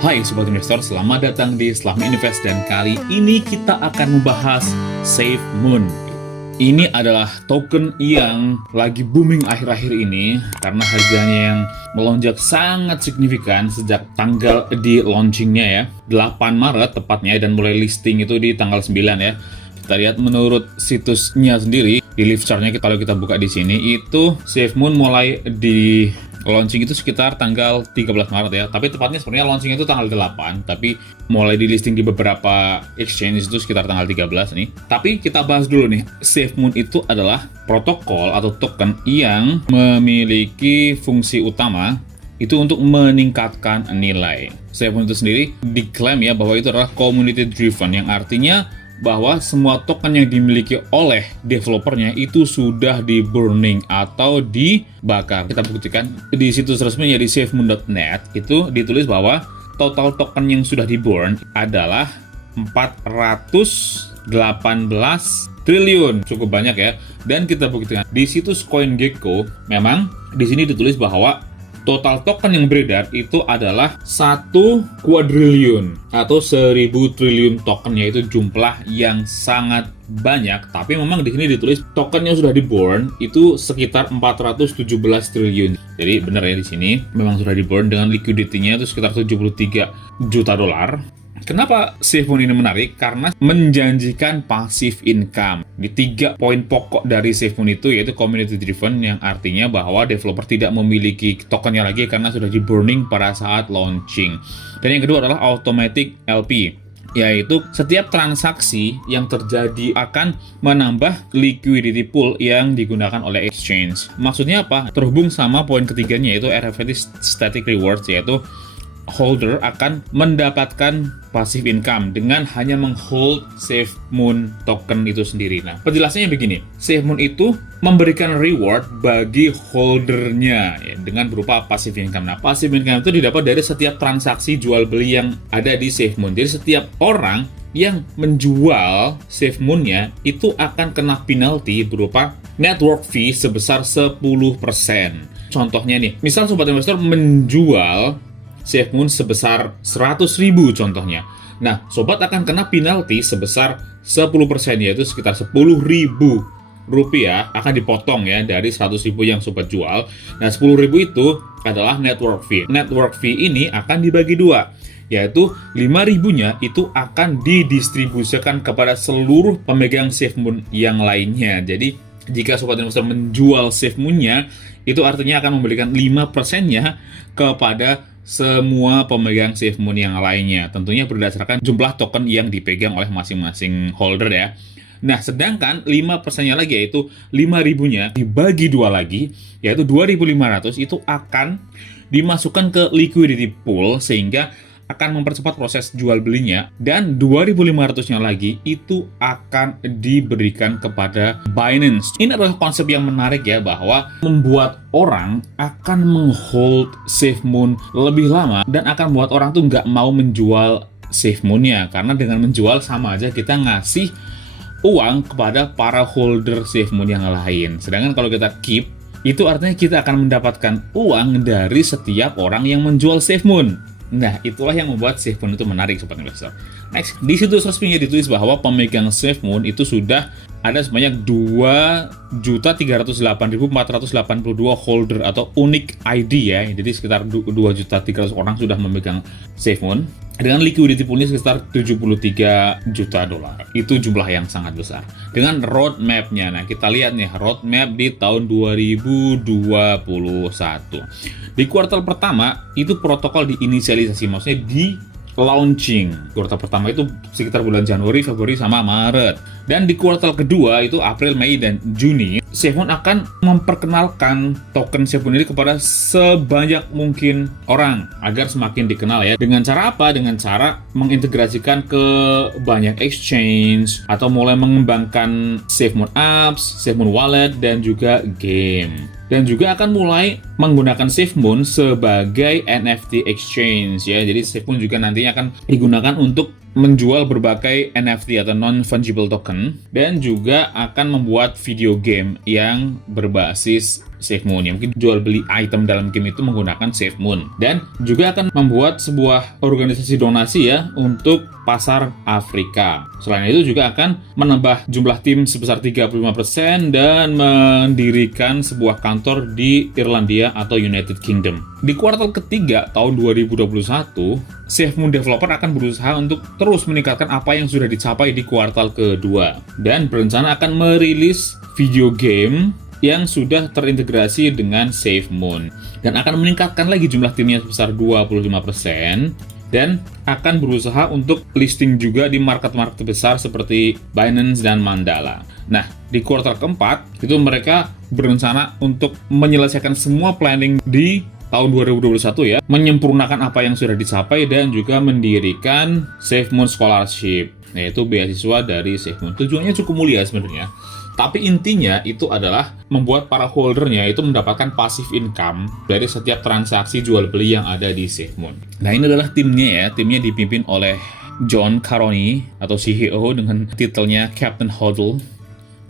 Hai Sobat Investor, selamat datang di Slam Invest dan kali ini kita akan membahas SafeMoon. Ini adalah token yang lagi booming akhir-akhir ini karena harganya yang melonjak sangat signifikan sejak tanggal di launchingnya ya, 8 Maret tepatnya, dan mulai listing itu di tanggal 9 ya. Kita lihat menurut situsnya sendiri, di live chart-nya kalau kita buka di sini, itu SafeMoon mulai di launching itu sekitar tanggal 13 Maret ya. Tapi tepatnya sebenarnya launching itu tanggal 8, tapi mulai di listing di beberapa exchange itu sekitar tanggal 13 nih. Tapi kita bahas dulu nih, SafeMoon itu adalah protokol atau token yang memiliki fungsi utama itu untuk meningkatkan nilai. SafeMoon itu sendiri diklaim ya bahwa itu adalah community driven, yang artinya bahwa semua token yang dimiliki oleh developernya itu sudah di burning atau dibakar. Kita buktikan di situs resminya di SafeMoon.net itu ditulis bahwa total token yang sudah di burn adalah 418 triliun, cukup banyak ya. Dan kita buktikan di situs CoinGecko, memang di sini ditulis bahwa total token yang beredar itu adalah 1 kuadriliun atau 1000 triliun token, yaitu jumlah yang sangat banyak. Tapi memang di sini ditulis token yang sudah di burn itu sekitar 417 triliun. Jadi benar ya, di sini memang sudah di burn dengan liquidity-nya itu sekitar 73 juta dolar. Kenapa SafeMoon ini menarik? Karena menjanjikan passive income. Di 3 poin pokok dari SafeMoon itu yaitu community driven, yang artinya bahwa developer tidak memiliki tokennya lagi karena sudah di burning pada saat launching. Dan yang kedua adalah automatic LP, yaitu setiap transaksi yang terjadi akan menambah liquidity pool yang digunakan oleh exchange. Maksudnya apa? Terhubung sama poin ketiganya yaitu RFID static rewards, yaitu holder akan mendapatkan passive income dengan hanya menghold SafeMoon token itu sendiri. Nah, penjelasannya begini, SafeMoon itu memberikan reward bagi holdernya ya, dengan berupa passive income. Nah, passive income itu didapat dari setiap transaksi jual beli yang ada di SafeMoon. Jadi setiap orang yang menjual SafeMoon-nya itu akan kena penalti berupa network fee sebesar 10%. Contohnya nih, misal sobat investor menjual SafeMoon sebesar 100.000 contohnya. Nah, sobat akan kena penalti sebesar 10%, yaitu sekitar 10.000 rupiah akan dipotong ya dari 100.000 yang sobat jual. Nah, 10.000 itu adalah network fee. Network fee ini akan dibagi dua, yaitu 5.000-nya itu akan didistribusikan kepada seluruh pemegang SafeMoon yang lainnya. Jadi, jika sobat investor menjual SafeMoon-nya, itu artinya akan memberikan 5%-nya kepada semua pemegang SafeMoon yang lainnya. Tentunya berdasarkan jumlah token yang dipegang oleh masing-masing holder ya. Nah, sedangkan 5%-nya lagi, yaitu 5.000-nya dibagi dua lagi, yaitu 2.500 itu akan dimasukkan ke liquidity pool sehingga akan mempercepat proses jual belinya, dan 2.500-nya lagi itu akan diberikan kepada Binance. Ini adalah konsep yang menarik ya, bahwa membuat orang akan menghold SafeMoon lebih lama dan akan membuat orang tuh nggak mau menjual SafeMoon-nya, karena dengan menjual sama aja kita ngasih uang kepada para holder SafeMoon yang lain. Sedangkan kalau kita keep, itu artinya kita akan mendapatkan uang dari setiap orang yang menjual SafeMoon. Nah, itulah yang membuat SafeMoon itu menarik, sobat investor. Next, di situs resminya ditulis bahwa pemegang SafeMoon itu sudah ada sebanyak 2.308.482 holder atau unique ID ya. Jadi sekitar 2.300.000 orang sudah memegang SafeMoon dengan liquidity poolnya sekitar 73 juta dolar. Itu jumlah yang sangat besar. Dengan roadmap-nya, nah kita lihat nih roadmap di tahun 2021. Di kuartal pertama itu protokol diinisialisasi, maksudnya di launching. Kuartal pertama itu sekitar bulan Januari, Februari, sama Maret. Dan di kuartal kedua itu April, Mei, dan Juni, SafeMoon akan memperkenalkan token SafeMoon ini kepada sebanyak mungkin orang agar semakin dikenal ya. Dengan cara apa? Dengan cara mengintegrasikan ke banyak exchange atau mulai mengembangkan SafeMoon apps, SafeMoon wallet, dan juga game. Dan juga akan mulai menggunakan SafeMoon sebagai NFT exchange ya. Jadi SafeMoon juga nantinya akan digunakan untuk menjual berbagai NFT atau non-fungible token, dan juga akan membuat video game yang berbasis SafeMoon ya, mungkin jual beli item dalam game itu menggunakan SafeMoon, dan juga akan membuat sebuah organisasi donasi ya untuk pasar Afrika. Selain itu juga akan menambah jumlah tim sebesar 35% dan mendirikan sebuah kantor di Irlandia atau United Kingdom. Di kuartal ketiga tahun 2021, SafeMoon Developer akan berusaha untuk terus meningkatkan apa yang sudah dicapai di kuartal kedua dan berencana akan merilis video game yang sudah terintegrasi dengan SafeMoon dan akan meningkatkan lagi jumlah timnya sebesar 25% dan akan berusaha untuk listing juga di market-market besar seperti Binance dan Mandala. Nah, di kuartal keempat itu mereka berencana untuk menyelesaikan semua planning di tahun 2021 ya, menyempurnakan apa yang sudah dicapai dan juga mendirikan SafeMoon Scholarship, yaitu beasiswa dari SafeMoon. Tujuannya cukup mulia sebenarnya. Tapi intinya itu adalah membuat para holdernya itu mendapatkan passive income dari setiap transaksi jual beli yang ada di SafeMoon. Nah, ini adalah timnya ya. Timnya dipimpin oleh John Caroni atau CEO dengan titelnya Captain Hodl,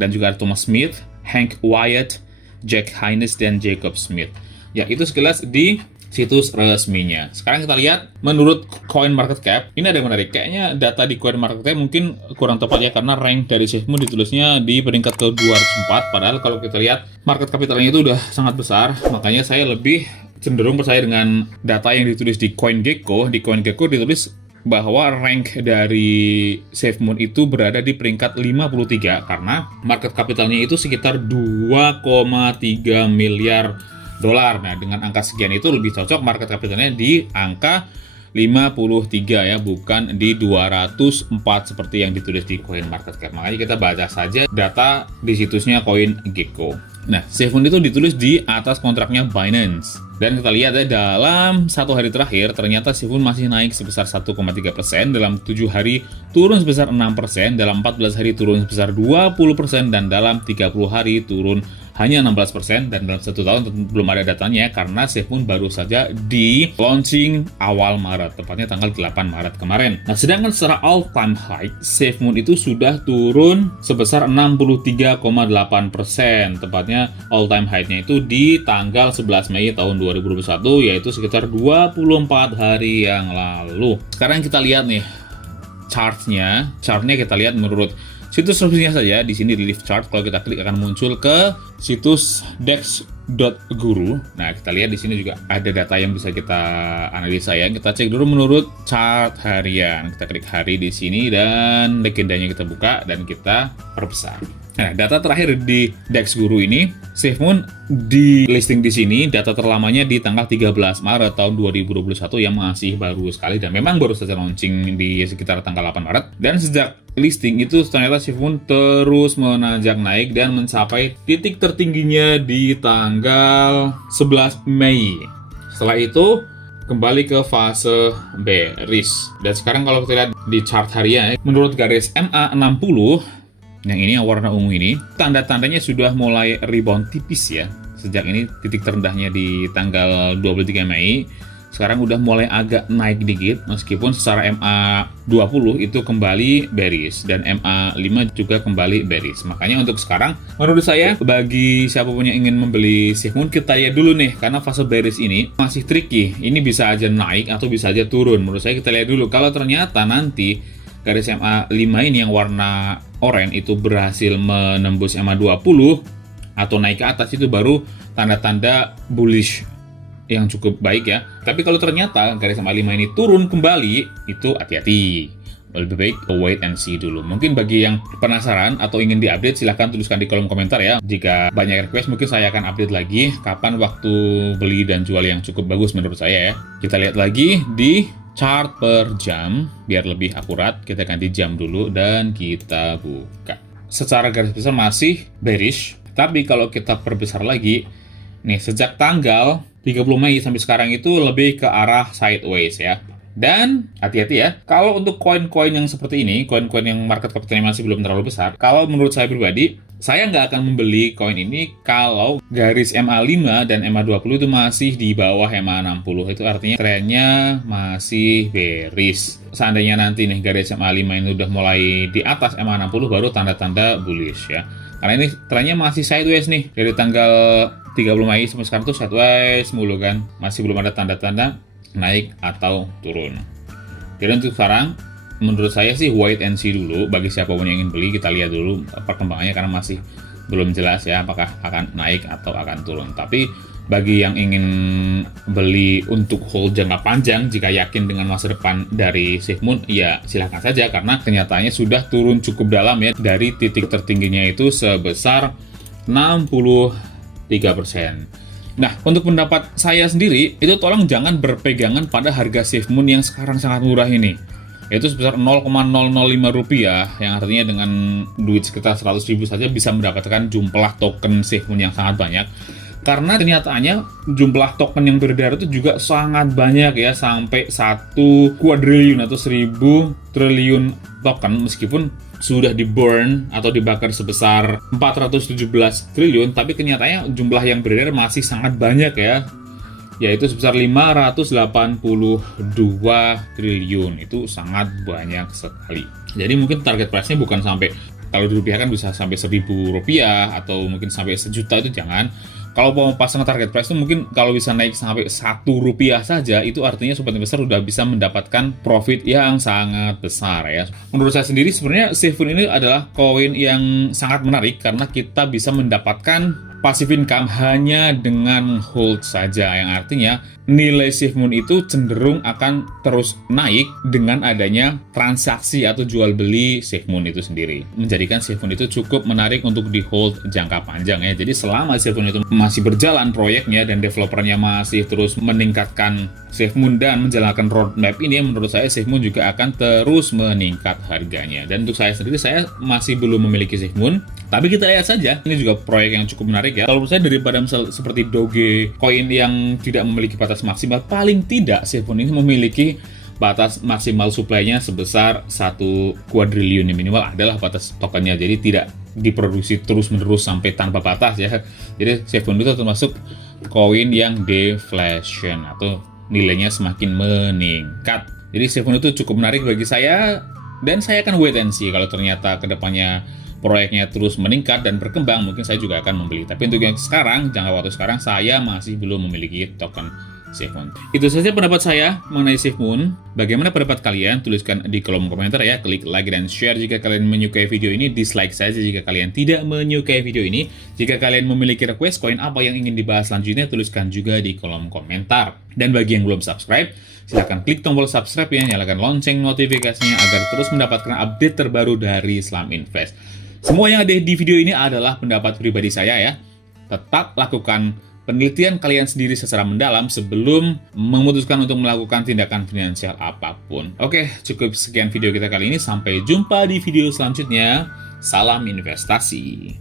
dan juga ada Thomas Smith, Hank Wyatt, Jack Hines, dan Jacob Smith. Ya, itu sekilas di situs resminya. Sekarang kita lihat menurut CoinMarketCap, ini ada yang menarik. Kayaknya data di CoinMarketCap mungkin kurang tepat ya, karena rank dari SafeMoon ditulisnya di peringkat ke 204. Padahal kalau kita lihat market capitalnya itu udah sangat besar. Makanya saya lebih cenderung percaya dengan data yang ditulis di CoinGecko. Di CoinGecko ditulis bahwa rank dari SafeMoon itu berada di peringkat 53 karena market capitalnya itu sekitar 2,3 miliar dolar. Nah, dengan angka sekian itu lebih cocok market capitalnya di angka 53 ya, bukan di 204 seperti yang ditulis di CoinMarketCap. Makanya kita baca saja data di situsnya CoinGecko. Nah, SafeMoon itu ditulis di atas kontraknya Binance. Dan kita lihat ya, dalam satu hari terakhir, ternyata SafeMoon masih naik sebesar 1,3%, dalam 7 hari turun sebesar 6%, dalam 14 hari turun sebesar 20%, dan dalam 30 hari turun hanya 16%, dan dalam 1 tahun belum ada datanya karena SafeMoon baru saja di launching awal Maret, tepatnya tanggal 8 Maret kemarin. Nah, sedangkan secara all-time high, SafeMoon itu sudah turun sebesar 63,8%, tepatnya all-time high-nya itu di tanggal 11 Mei tahun 2021, yaitu sekitar 24 hari yang lalu. Sekarang kita lihat nih chartnya kita lihat menurut situs resminya saja. Di sini di live chart, kalau kita klik akan muncul ke situs dex.guru. Nah, kita lihat di sini juga ada data yang bisa kita analisa ya. Kita cek dulu menurut chart harian. Kita klik hari di sini dan legendanya kita buka dan kita perbesar. Nah, data terakhir di DexGuru ini, SafeMoon di listing di sini, data terlamanya di tanggal 13 Maret tahun 2021 yang masih baru sekali dan memang baru saja launching di sekitar tanggal 8 Maret. Dan sejak listing itu ternyata SafeMoon terus menanjak naik dan mencapai titik tertingginya di tanggal 11 Mei. Setelah itu kembali ke fase bearish. Dan sekarang kalau kita lihat di chart harian, menurut garis MA60 yang ini yang warna ungu ini, tanda-tandanya sudah mulai rebound tipis ya. Sejak ini titik terendahnya di tanggal 23 Mei, sekarang udah mulai agak naik dikit, meskipun secara MA20 itu kembali bearish, dan MA5 juga kembali bearish. Makanya untuk sekarang, menurut saya, bagi siapapun yang ingin membeli SafeMoon, kita lihat dulu nih, karena fase bearish ini masih tricky. Ini bisa aja naik atau bisa aja turun. Menurut saya kita lihat dulu, kalau ternyata nanti garis MA5 ini yang warna oranye itu berhasil menembus MA20 atau naik ke atas, itu baru tanda-tanda bullish yang cukup baik ya. Tapi kalau ternyata garis MA5 ini turun kembali, itu hati-hati. Lebih baik wait and see dulu. Mungkin bagi yang penasaran atau ingin diupdate, silahkan tuliskan di kolom komentar ya. Jika banyak request, mungkin saya akan update lagi kapan waktu beli dan jual yang cukup bagus menurut saya ya. Kita lihat lagi di chart per jam, biar lebih akurat. Kita ganti jam dulu dan kita buka. Secara garis besar masih bearish, tapi kalau kita perbesar lagi, nih sejak tanggal 30 Mei sampai sekarang itu lebih ke arah sideways ya. Dan hati-hati ya, kalau untuk koin-koin yang seperti ini, koin-koin yang market capitalnya masih belum terlalu besar, kalau menurut saya pribadi, saya nggak akan membeli koin ini kalau garis MA5 dan MA20 itu masih di bawah MA60. Itu artinya trennya masih bearish. Seandainya nanti nih garis MA5 ini udah mulai di atas MA60, baru tanda-tanda bullish ya. Karena ini trennya masih sideways nih. Dari tanggal 30 Mei sampai sekarang tuh sideways mulu kan, masih belum ada tanda-tanda naik atau turun. Jadi untuk sekarang menurut saya sih wait and see dulu. Bagi siapapun yang ingin beli, kita lihat dulu perkembangannya karena masih belum jelas ya apakah akan naik atau akan turun. Tapi bagi yang ingin beli untuk hold jangka panjang, jika yakin dengan masa depan dari SafeMoon, ya silahkan saja karena kenyataannya sudah turun cukup dalam ya, dari titik tertingginya itu sebesar 63%. Nah, untuk pendapat saya sendiri, itu tolong jangan berpegangan pada harga SafeMoon yang sekarang sangat murah ini, yaitu sebesar 0,005 rupiah, yang artinya dengan duit sekitar 100.000 saja bisa mendapatkan jumlah token SafeMoon yang sangat banyak. Karena kenyataannya jumlah token yang beredar itu juga sangat banyak ya, sampai 1 kuadriliun atau 1.000 triliun token, meskipun sudah di-burn atau dibakar sebesar 417 triliun, tapi kenyataannya jumlah yang beredar masih sangat banyak ya, yaitu sebesar 582 triliun. Itu sangat banyak sekali. Jadi mungkin target price-nya bukan sampai, kalau dirupiahkan bisa sampai 1.000 rupiah atau mungkin sampai 1 juta, itu jangan. Kalau mau pasang target price itu mungkin kalau bisa naik sampai 1 rupiah saja, itu artinya sobat investor sudah bisa mendapatkan profit yang sangat besar ya. Menurut saya sendiri sebenarnya SafeMoon ini adalah koin yang sangat menarik karena kita bisa mendapatkan passive income hanya dengan hold saja, yang artinya nilai SafeMoon itu cenderung akan terus naik dengan adanya transaksi atau jual beli SafeMoon itu sendiri, menjadikan SafeMoon itu cukup menarik untuk di hold jangka panjang ya. Jadi selama SafeMoon itu masih berjalan proyeknya dan developernya masih terus meningkatkan SafeMoon dan menjalankan roadmap ini, menurut saya SafeMoon juga akan terus meningkat harganya. Dan untuk saya sendiri, saya masih belum memiliki SafeMoon, tapi kita lihat saja, ini juga proyek yang cukup menarik ya. Kalau menurut saya daripada misal seperti Doge, koin yang tidak memiliki batas maksimal, paling tidak SafeMoon ini memiliki batas maksimal supply-nya sebesar 1 kuadriliun, minimal adalah batas tokennya, jadi tidak diproduksi terus-menerus sampai tanpa batas ya. Jadi SafeMoon itu termasuk koin yang deflation atau nilainya semakin meningkat. Jadi SafeMoon itu cukup menarik bagi saya, dan saya akan wait and see. Kalau ternyata kedepannya proyeknya terus meningkat dan berkembang, mungkin saya juga akan membeli. Tapi untuk yang sekarang, jangka waktu sekarang, saya masih belum memiliki token SafeMoon. Itu saja pendapat saya mengenai SafeMoon. Bagaimana pendapat kalian? Tuliskan di kolom komentar ya. Klik like dan share jika kalian menyukai video ini. Dislike saja jika kalian tidak menyukai video ini. Jika kalian memiliki request koin apa yang ingin dibahas selanjutnya, tuliskan juga di kolom komentar. Dan bagi yang belum subscribe, silahkan klik tombol subscribe ya, nyalakan lonceng notifikasinya agar terus mendapatkan update terbaru dari Islam Invest. Semua yang ada di video ini adalah pendapat pribadi saya ya. Tetap lakukan penelitian kalian sendiri secara mendalam sebelum memutuskan untuk melakukan tindakan finansial apapun. Oke, cukup sekian video kita kali ini. Sampai jumpa di video selanjutnya. Salam investasi.